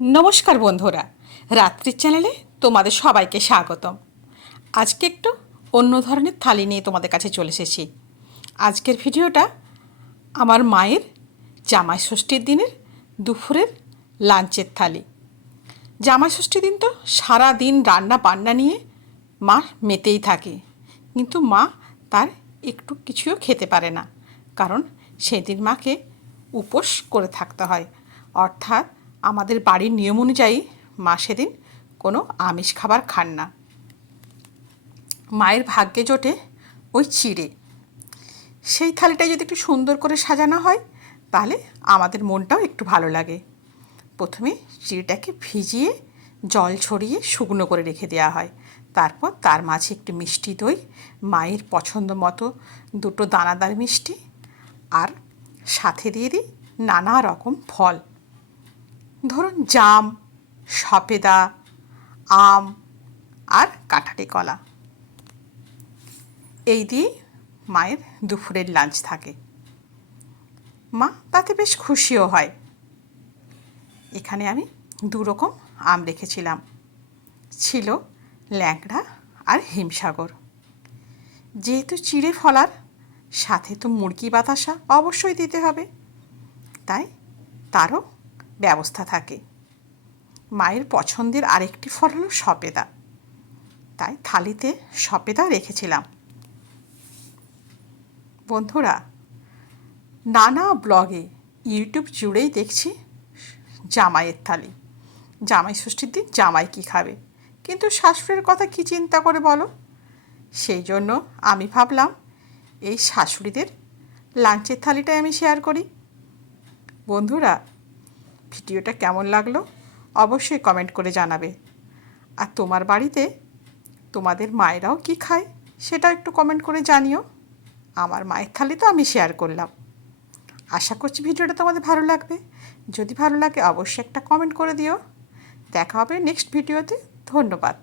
নমস্কার বন্ধুরা, রাত্রির চ্যানেলে তোমাদের সবাইকে স্বাগতম। আজকে একটু অন্য ধরনের থালি নিয়ে তোমাদের কাছে চলে এসেছি। আজকের ভিডিওটা আমার মায়ের জামাই ষষ্ঠীর দিনের দুপুরের লাঞ্চের থালি। জামাই ষষ্ঠীর দিন তো সারা দিন রান্না বান্না নিয়ে মা মেতেই থাকে, কিন্তু মা তার একটু কিছুও খেতে পারে না, কারণ সেদিন মাকে উপোস করে থাকতে হয়। অর্থাৎ আমাদের বাড়ির নিয়ম অনুযায়ী মা সেদিন কোনো আমিষ খাবার খান না। মায়ের ভাগ্যে জোটে ওই চিড়ে। সেই থালিটা যদি একটু সুন্দর করে সাজানো হয় তাহলে আমাদের মনটাও একটু ভালো লাগে। প্রথমে চিড়েটাকে ভিজিয়ে জল ছড়িয়ে শুকনো করে রেখে দেওয়া হয়। তারপর তার মাঝে একটু মিষ্টি দই, মায়ের পছন্দ মতো দুটো দানাদার মিষ্টি, আর সাথে দিয়ে দিই নানা রকম ফল, ধরুন জাম, সবেদা, আম আর কাঁঠালি কলা। এই দিয়ে মায়ের দুপুরের লাঞ্চ থাকে। মা তাতে বেশ খুশিও হয়। এখানে আমি দু রকম আম রেখেছিলাম, ছিল ল্যাংড়া আর হিমসাগর। যেহেতু চিড়ে ফলার সাথে তো মুরগি বাতাসা অবশ্যই দিতে হবে, তাই তারও ব্যবস্থা থাকে। মায়ের পছন্দের আরেকটি ফল হলো সবেদা, তাই থালিতে সবেদা রেখেছিলাম। বন্ধুরা, নানা ব্লগে ইউটিউব জুড়েই দেখছি জামাইয়ের থালি, জামাই ষষ্ঠীর দিন জামাই কী খাবে, কিন্তু শাশুড়ির কথা কি চিন্তা করে বলো? সেই জন্য আমি ভাবলাম এই শাশুড়িদের লাঞ্চের থালিটাই আমি শেয়ার করি। বন্ধুরা, ভিডিওটা কেমন লাগলো অবশ্যই কমেন্ট করে জানাবে। আর তোমার বাড়িতে তোমাদের মায়েরাও কি খায় সেটাও একটু কমেন্ট করে জানিও। আমার মায়ের থালি তো আমি শেয়ার করলাম। আশা করছি ভিডিওটা তোমাদের ভালো লাগবে। যদি ভালো লাগে অবশ্যই একটা কমেন্ট করে দিও। দেখা হবে নেক্সট ভিডিওতে। ধন্যবাদ।